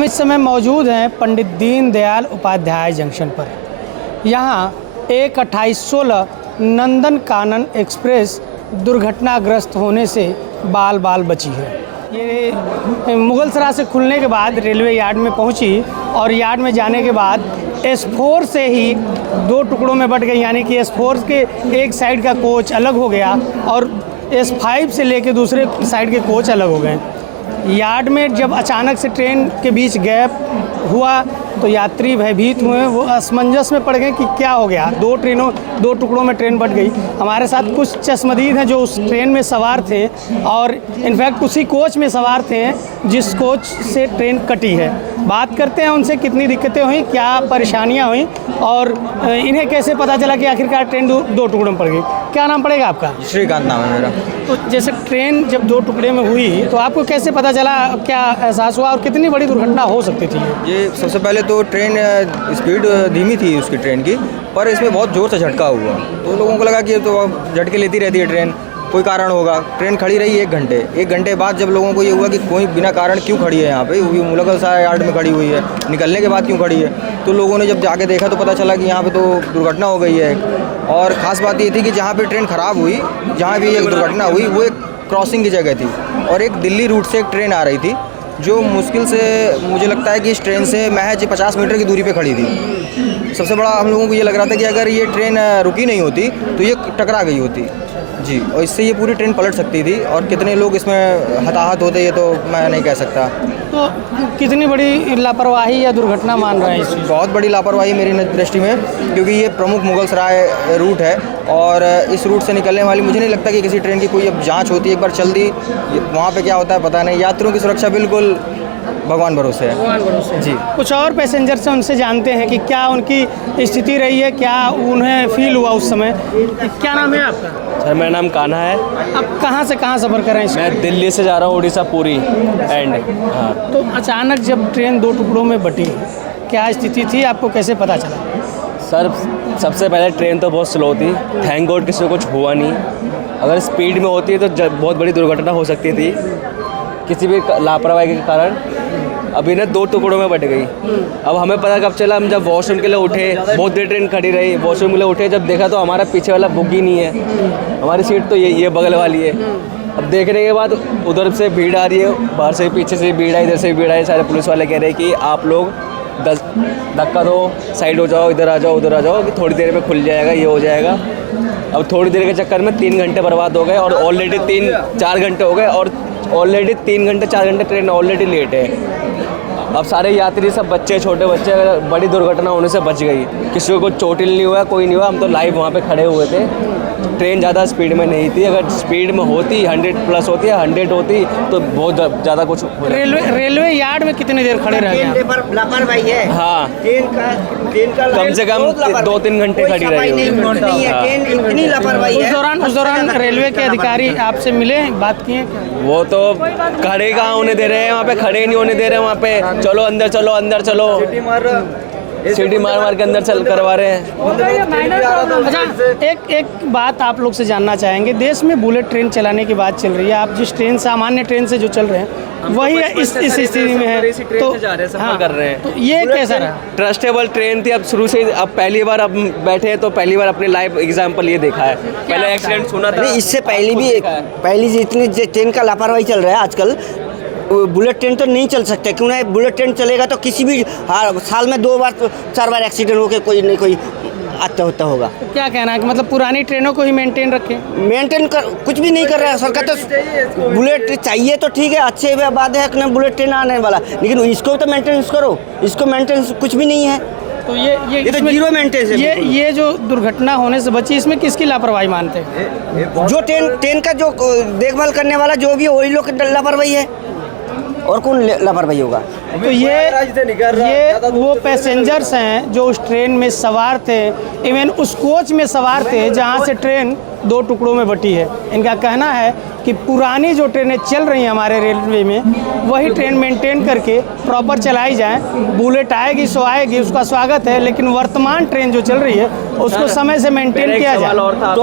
हम इस समय मौजूद हैं पंडित दीनदयाल उपाध्याय जंक्शन पर। यहाँ एक 2816 नंदन कानन एक्सप्रेस दुर्घटनाग्रस्त होने से बाल बाल बची है। ये मुगलसराय से खुलने के बाद रेलवे यार्ड में पहुंची और यार्ड में जाने के बाद S4 से ही दो टुकड़ों में बट गई, यानी कि S4 के एक साइड का कोच अलग हो गया और S5 से लेके दूसरे साइड के कोच अलग हो गए। यार्ड में जब अचानक से ट्रेन के बीच गैप हुआ तो यात्री भयभीत हुए, वो असमंजस में पड़ गए कि क्या हो गया। दो टुकड़ों में ट्रेन बट गई। हमारे साथ कुछ चश्मदीद हैं जो उस ट्रेन में सवार थे और इनफैक्ट उसी कोच में सवार थे जिस कोच से ट्रेन कटी है। बात करते हैं उनसे, कितनी दिक्कतें हुई, क्या परेशानियां हुई और इन्हें कैसे पता चला कि आखिरकार ट्रेन दो टुकड़ों में पड़ गई। क्या नाम पड़ेगा आपका? श्रीकांत नाम है मेरा। तो जैसे ट्रेन जब दो टुकड़े में हुई तो आपको कैसे पता चला, क्या एहसास हुआ और कितनी बड़ी दुर्घटना हो सकती थी? ये सबसे पहले तो ट्रेन स्पीड धीमी थी उसकी ट्रेन की, पर इसमें बहुत ज़ोर से झटका हुआ तो लोगों को लगा कि तो झटके लेती रहती है ट्रेन, कोई कारण होगा। ट्रेन खड़ी रही 1 घंटे बाद जब लोगों को ये हुआ कि कोई बिना कारण क्यों खड़ी है यहाँ पे, वो भी मुगलसराय यार्ड में खड़ी हुई है, निकलने के बाद क्यों खड़ी है, तो लोगों ने जब जाके देखा तो पता चला कि यहाँ पे तो दुर्घटना हो गई है। और ख़ास बात ये थी कि जहाँ पे ट्रेन ख़राब हुई, जहाँ भी एक दुर्घटना हुई, वो एक क्रॉसिंग की जगह थी और एक दिल्ली रूट से एक ट्रेन आ रही थी जो मुश्किल से, मुझे लगता है कि इस ट्रेन से महज 50 मीटर की दूरी पे खड़ी थी। सबसे बड़ा हम लोगों को ये लग रहा था कि अगर ये ट्रेन रुकी नहीं होती तो ये टकरा गई होती जी, और इससे ये पूरी ट्रेन पलट सकती थी और कितने लोग इसमें हताहत होते ये तो मैं नहीं कह सकता। तो कितनी बड़ी लापरवाही या दुर्घटना मान रहे हैं इस चीज़? बहुत बड़ी लापरवाही मेरी दृष्टि में, क्योंकि ये प्रमुख मुगलसराय रूट है और इस रूट से निकलने वाली मुझे नहीं लगता कि किसी ट्रेन की कोई अब जांच होती है। एक बार चल दी, वहाँ पे क्या होता है पता नहीं। यात्रियों की सुरक्षा बिल्कुल भगवान भरोसे है। भगवान भरोसे जी। कुछ और पैसेंजर से उनसे जानते हैं कि क्या उनकी स्थिति रही है, क्या उन्हें फील हुआ उस समय। क्या नाम है आपका? सर मेरा नाम कान्हा है। आप कहाँ से कहाँ सफ़र कर रहे हैं? मैं दिल्ली से जा रहा हूँ उड़ीसा पूरी एंड। हाँ, तो अचानक जब ट्रेन दो टुकड़ों में बटी, क्या स्थिति थी, आपको कैसे पता चला? सर सबसे पहले ट्रेन तो बहुत स्लो थी, थैंक गॉड किसी को कुछ हुआ नहीं। अगर स्पीड में होती है तो बहुत बड़ी दुर्घटना हो सकती थी किसी भी लापरवाही के कारण। अभी ना दो टुकड़ों में बट गई। अब हमें पता कब चला, हम जब वॉशरूम के लिए उठे, बहुत देर ट्रेन खड़ी रही, वॉशरूम के लिए उठे, जब देखा तो हमारा पीछे वाला बुग्गी नहीं है, हमारी सीट तो ये बगल वाली है। अब देखने के बाद उधर से भीड़ आ रही है, बाहर से पीछे से भीड़ आई, इधर से भीड़ आई। सारे पुलिस वाले कह रहे हैं कि आप लोग धक्का दो, साइड हो जाओ, इधर आ जाओ, उधर आ जाओ, कि थोड़ी देर में खुल जाएगा, ये हो जाएगा। अब थोड़ी देर के चक्कर में 3 घंटे बर्बाद हो गए और ऑलरेडी 3-4 घंटे हो गए और ऑलरेडी 3 घंटे 4 घंटे ट्रेन ऑलरेडी लेट है। अब सारे यात्री सब बच्चे, छोटे बच्चे, बड़ी दुर्घटना होने से बच गई। किसी को कुछ चोटिल नहीं हुआ, कोई नहीं हुआ। हम तो लाइव वहाँ पे खड़े हुए थे। ट्रेन ज़्यादा स्पीड में नहीं थी, अगर स्पीड में होती 100+ होती या 100 होती तो बहुत ज़्यादा कुछ। रेलवे यार्ड में कितनी देर खड़े रह गए? लापरवाही है। हाँ, ट्रेन का कम से कम 2-3 घंटे खड़ी रही। ट्रेन इतनी लापरवाही है। उस दौरान रेलवे के अधिकारी आपसे मिले, बात किए? वो तो खड़े कहाँ होने दे रहे हैं, वहाँ पे खड़े नहीं होने दे रहे हैं। वहाँ पे चलो अंदर चलो, अंदर चलो, सीटी मार के अंदर चल करवा रहे हैं। अच्छा, एक बात आप लोग से जानना चाहेंगे। देश में बुलेट ट्रेन चलाने की बात चल रही है, आप जिस ट्रेन, सामान्य ट्रेन से जो चल रहे हैं वही इस स्थिति में है, तो सफर कर रहे हैं। तो ये कैसा रहा? ट्रस्टेबल ट्रेन थी, अब शुरू से, अब पहली बार अब बैठे हैं तो पहली बार अपने लाइव एग्जाम्पल ये देखा है। पहले एक्सीडेंट सुना था, इससे पहली जितनी ट्रेन का लापरवाही चल रहा है आजकल, बुलेट ट्रेन तो नहीं चल सकते। क्यों नहीं? बुलेट ट्रेन चलेगा तो किसी भी साल में 2-4 बार एक्सीडेंट होकर कोई नहीं कोई आत्महत्या होगा। तो क्या कहना है कि मतलब पुरानी ट्रेनों को ही मेंटेन रखें? मेंटेन कर कुछ भी नहीं कर रहा है सरकार। तो बुलेट चाहिए तो ठीक है, अच्छे बात है कि बुलेट ट्रेन आने वाला, लेकिन इसको तो मेंटेनेंस करो। इसको मेंटेनेंस कुछ भी नहीं है, तो ये तो जीरो मेंटेनेंस है। ये जो दुर्घटना होने से बची, इसमें किसकी लापरवाही मानते हैं? जो ट्रेन का जो देखभाल करने वाला जो भी है वही लोग लापरवाही है, और कौन लापरवाही होगा? तो ये वो पैसेंजर्स हैं जो उस ट्रेन में सवार थे, इवन उस कोच में सवार थे जहां से ट्रेन दो टुकड़ों में बटी है। इनका कहना है कि पुरानी जो ट्रेनें चल रही हैं हमारे रेलवे में, वही ट्रेन मेंटेन करके प्रॉपर चलाई जाए। बुलेट आएगी सो आएगी, उसका स्वागत है, लेकिन वर्तमान ट्रेन जो चल रही है उसको समय से मेंटेन किया जाए।